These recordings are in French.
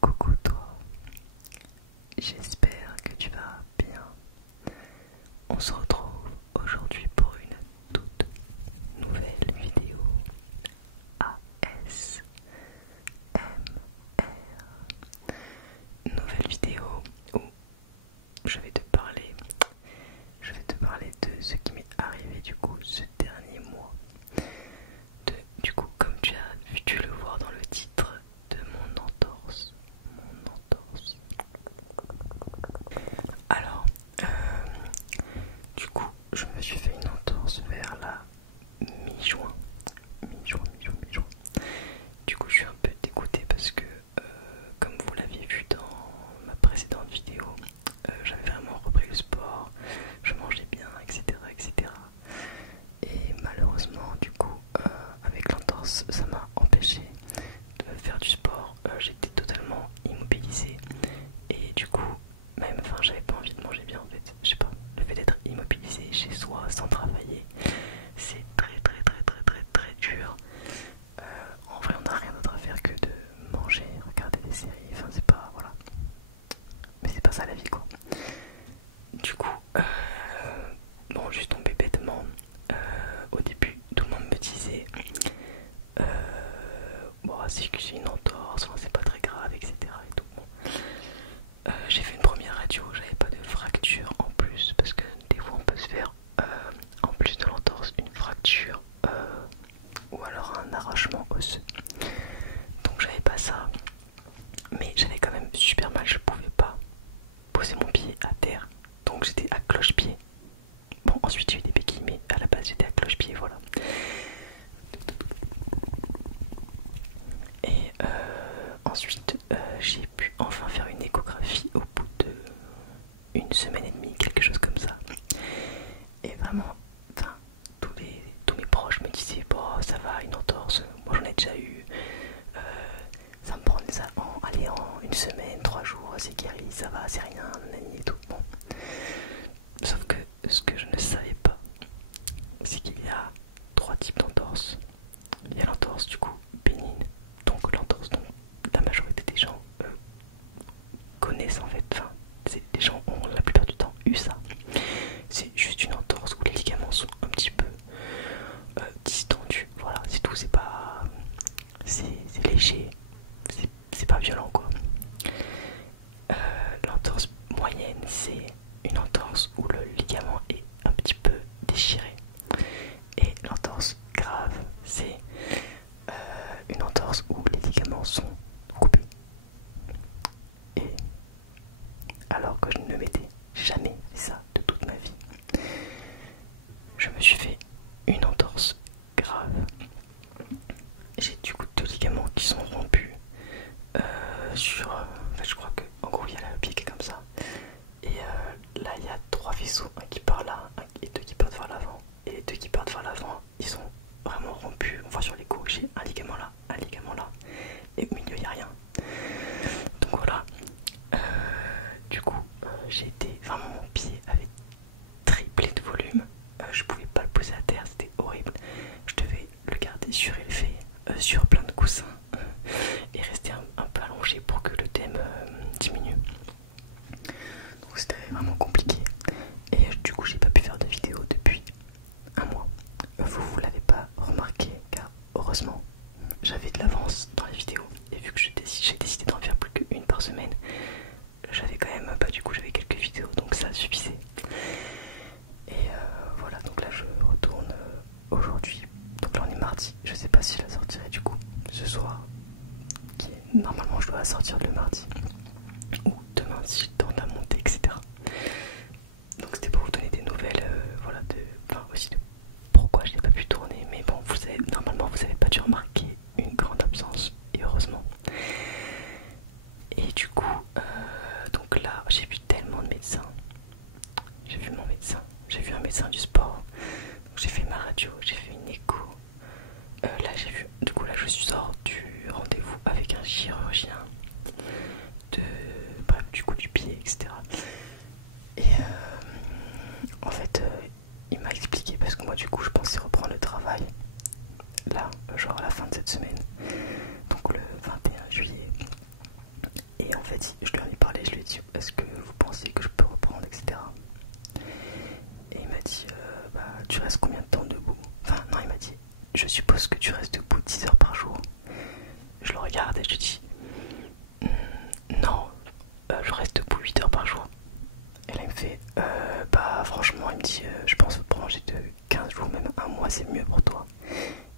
Coucou toi, j'espère que tu vas bien. On se retrouve aujourd'hui pour une toute nouvelle vidéo ASMR. Nouvelle vidéo où je vais te parler, de ce qui m'est arrivé du coup ce dernier mois. Du coup, comme tu as dû le voir dans le titre, de mon entorse. Alors, du coup, je me suis fait une entorse vers la mi-juin. Mi-juin. Du coup, je suis un peu dégoûtée parce que, comme vous l'aviez vu dans ma précédente vidéo, j'avais vraiment repris le sport, je mangeais bien, etc. Et malheureusement, du coup, avec l'entorse, ça m'a empêché de faire du sport. J'étais totalement immobilisé et du coup, j'avais pas envie de manger bien en fait. Je sais pas, le fait d'être immobilisé chez soi sans travailler, c'est très dur. En vrai, on n'a rien d'autre à faire que de manger, regarder des séries. Enfin, c'est pas, voilà. Mais c'est pas ça la vie quoi. Du coup, bon, juste tombé bêtement. Au début, tout le monde me disait bon, c'est que j'ai une entorse, enfin, c'est pas très grave, etc. Et tout. Bon. J'ai fait une première radio, j'avais pas de fracture en plus, parce que des fois on peut se faire, en plus de l'entorse, une fracture ou alors un arrachement osseux. Donc j'avais pas ça, mais j'avais quand même super mal, je pouvais pas poser mon pied à terre, donc j'étais à cloche-pied. Bon, ensuite j'ai eu des béquilles, mais à la base j'étais à cloche-pied, voilà. Et ensuite j'ai pu enfin faire une échographie au bout de une semaine et demie, quelque chose comme ça. Et vraiment, enfin, tous mes proches me disaient bon, ça va, une entorse, moi j'en ai déjà eu, ça me prend ça en une semaine, 3 jours, c'est guéri, ça va, c'est rien, nanani et tout. Bon. Sauf que ce que je ne savais pas, c'est qu'il y a 3 types d'entorse. Il y a l'entorse du coup bénigne, donc l'entorse dont la majorité des gens connaissent en fait, enfin, les gens ont la plupart du temps eu ça. C'est juste une entorse où les ligaments sont un petit peu distendus, voilà, c'est tout, c'est pas, c'est léger, c'est pas violent quoi. L'entorse moyenne, c'est une entorse où le ligament est un petit peu déchiré. Et l'entorse grave, c'est une entorse où les ligaments sont coupés. Et alors que je ne m'étais jamais fait ça de toute ma vie, je me suis fait une entorse grave. J'ai du coup 2 ligaments qui sont rompus sur... en fait je crois que en gros il y a le pied qui est comme ça. Et là il y a 3 vaisseaux, un qui part là et 2 qui partent vers l'avant. Et les 2 qui partent vers l'avant, ils sont vraiment rompus. Enfin sur les coups j'ai un ligament là, et au milieu il n'y a rien. Donc voilà. Du coup j'ai été... Vraiment mon pied avait triplé de volume. Je pouvais pas le poser à terre, c'était horrible. Je devais le garder surélevé sur plein de coussins et rester un peu allongé pour que le thème diminue. Donc c'était vraiment compliqué. Et du coup j'ai pas pu faire de vidéo depuis un mois. Vous l'avez pas remarqué car heureusement j'avais de l'avance dans les vidéos. Et vu que j'ai décidé d'en faire plus qu'une par semaine, j'avais quand même, du coup j'avais quelques vidéos donc ça suffisait. Et voilà, donc là je retourne aujourd'hui. Donc là on est mardi, je sais pas si je la sortirai du coup ce soir. Normalement je dois la sortir le mardi. Ou demain si je tente à monter, etc. Donc c'était pour vous donner des nouvelles, voilà, aussi de pourquoi je n'ai pas pu tourner. Mais bon, normalement vous avez pas dû remarquer une grande absence, et heureusement. Et du coup, donc là j'ai vu tellement de médecins. J'ai vu mon médecin, j'ai vu un médecin du sport, donc j'ai fait ma radio, j'ai fait une écho. Là j'ai vu, du coup là je sors du rendez-vous avec un chirurgien du coup du pied, etc. Et en fait il m'a expliqué, parce que moi du coup je pensais reprendre le travail là, genre à la fin de cette semaine, donc le 21 juillet. fait, je lui en ai parlé, je lui ai dit est-ce que vous pensez que je peux reprendre, etc. Et il m'a dit bah tu restes combien de temps debout? Enfin non, il m'a dit je suppose que tu restes debout 10 heures par jour. Je le regarde et je lui dis non, je reste debout 8 heures par jour. Et là il me fait bah franchement il me dit je pense prolonger de 15 jours, même un mois c'est mieux pour toi.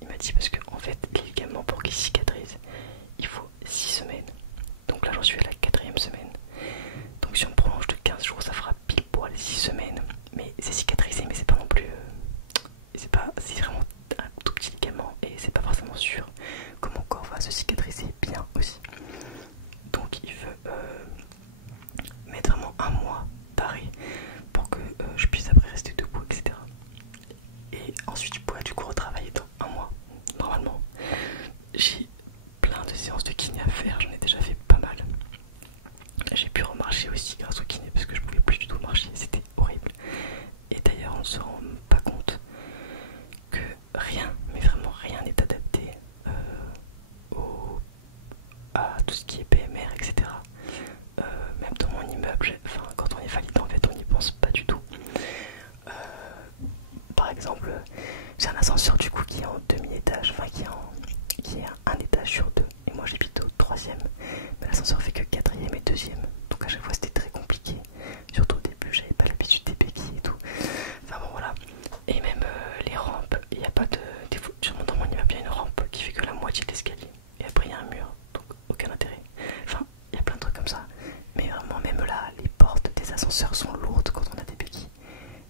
Il m'a dit parce que en fait les ligaments pour qu'ils cicatrisent il faut 6 semaines. Donc là j'en suis à la 4e semaine. Donc si on prolonge de 15 jours ça fera pile poil 6 semaines. Mais c'est cicatrisé mais c'est pas non plus c'est vraiment un tout petit ligament et c'est pas forcément sûr que mon corps va se cicatriser bien aussi. Donc il veut mettre vraiment un mois d'arrêt pour que je puisse après rester debout, etc. Et ensuite je pourrais du coup retravailler dans un mois normalement. J'ai plein de séances de kiné à faire, j'en ai déjà fait pas mal. J'ai pu remarcher aussi grâce au kiné parce que je pouvais plus du tout marcher, c'était horrible. Et d'ailleurs on ne se rend pas compte que rien, mais vraiment rien n'est adapté à tout ce qui est PMR, etc. Même dans mon immeuble, enfin, quand on est valide en fait on n'y pense pas du tout. Par exemple, j'ai un ascenseur du coup qui est en demi-étage, enfin qui est un étage sur deux. Et moi j'habite au 3e, mais l'ascenseur fait que 4e et 2e. Donc à chaque fois c'était très compliqué. Surtout au début, j'avais pas l'habitude des béquilles et tout. Enfin bon voilà. Et même les rampes, il n'y a pas de. Dans mon immeuble, il y a une rampe qui fait que la moitié de l'escalier. Et après il y a un mur, donc aucun intérêt. Enfin, il y a plein de trucs comme ça. Mais vraiment, même là, les portes des ascenseurs sont lourdes quand on a des béquilles.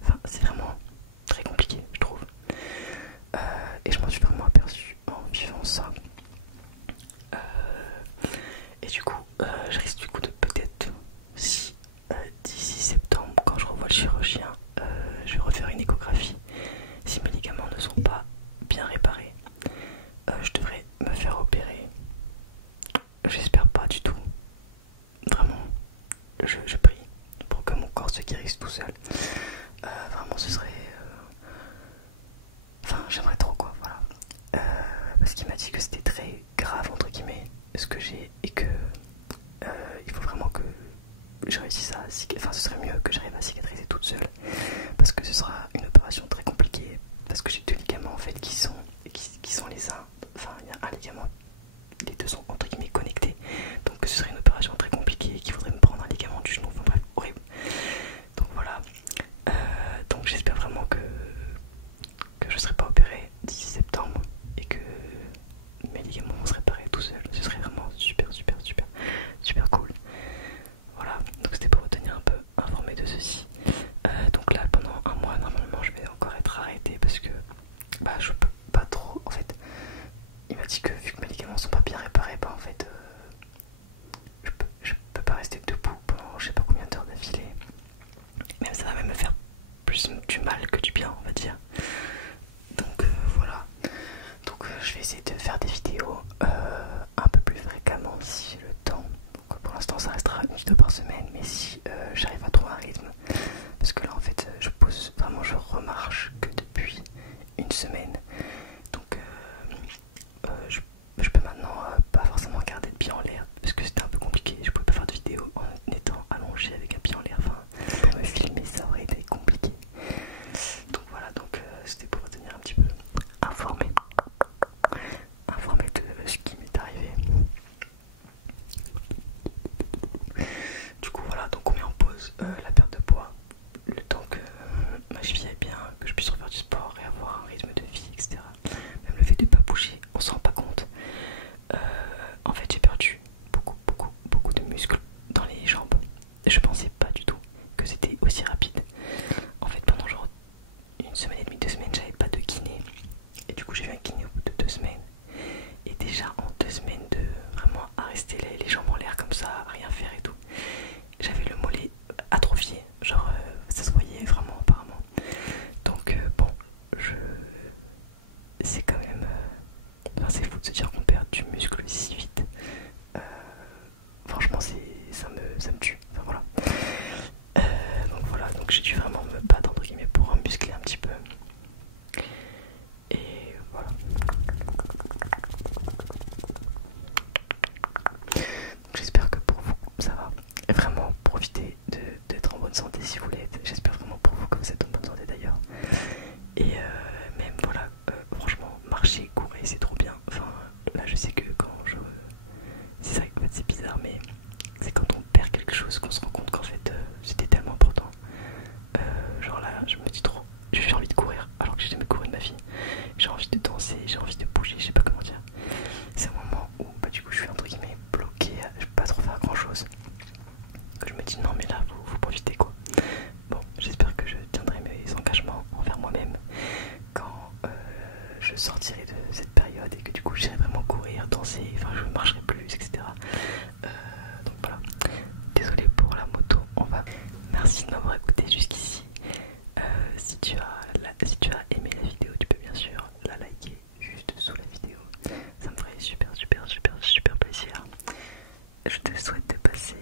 Enfin, c'est vraiment très compliqué, je trouve. Et je m'en suis vraiment aperçu en vivant ça. Et du coup, je risque du coup de peut-être, si d'ici septembre, quand je revois le chirurgien, je vais refaire une échographie. Si mes ligaments ne sont pas bien réparés, je devrais me faire opérer. J'espère pas du tout. Vraiment, je prie pour que mon corps se guérisse tout seul. Vraiment, ce serait. Enfin, j'aimerais trop quoi, voilà. Parce qu'il m'a dit que c'était très grave, entre guillemets, ce que j'ai et que il faut vraiment que je réussisse à. Enfin, ce serait mieux que j'arrive à cicatriser toute seule. Parce que ce sera une opération très compliquée. Parce que j'ai deux ligaments en fait qui sont les uns. Enfin, il y a un ligament, les deux sont entre guillemets connectés. Donc ce serait une opération très compliquée qu'il faudrait me prendre un ligament du genou. Enfin bref, horrible. Donc voilà. Donc j'espère vraiment que je ne serai pas opéré d'ici septembre et que mes ligaments vont se réparer tout seuls. Ce serait vraiment super cool. Voilà, donc c'était pour vous tenir un peu informé de ceci. Donc là pendant un mois normalement je vais encore être arrêté parce que bah je peux pas trop en fait. Il m'a dit que vu que mes ligaments sont pas bien réparés, bah en fait je peux pas rester debout pendant je sais pas combien d'heures d'affilée. Même ça va même me faire plus du mal que du bien on va dire. Donc voilà. Donc je vais essayer de faire des vidéos un peu plus fréquemment si j'ai le temps. Donc pour l'instant ça restera une vidéo par semaine, mais si j'arrive à trouver un rythme, parce que là en fait je pose vraiment, je remarche que depuis une semaine. Donc je peux maintenant pas forcément garder le pied en l'air parce que c'était un peu compliqué. Je pouvais pas faire de vidéo en étant allongé avec un pied en l'air. Enfin, pour me filmer ça aurait été compliqué. Donc voilà, donc c'était pour vous tenir un petit peu informé de ce qui m'est arrivé. Du coup Et vraiment profitez d'être en bonne santé si vous l'êtes. J'espère vraiment pour vous que vous êtes en bonne santé d'ailleurs. Et même voilà, franchement, marcher, courir, c'est trop bien. Enfin, là je sais que quand je... C'est vrai qu'en fait c'est bizarre, mais c'est quand on perd quelque chose qu'on se rend compte qu'en fait c'était tellement important. Genre là, je me dis trop, j'ai envie de courir alors que j'ai jamais couru de ma vie. J'ai envie de danser, j'ai envie de bouger, je sais pas comment dire. C'est un moment où bah, du coup je suis entre guillemets bloqué, je peux pas trop faire grand chose. Je me dis non mais là vous profitez quoi. Bon, j'espère que je tiendrai mes engagements envers moi-même quand je sortirai de cette période et que du coup j'irai vraiment courir, danser, enfin je ne marcherai plus, etc. Donc voilà, désolé pour la moto, on va... Merci de m'avoir écouté jusqu'ici. Si tu as aimé la vidéo, tu peux bien sûr la liker juste sous la vidéo. Ça me ferait super plaisir. Je te souhaite de passer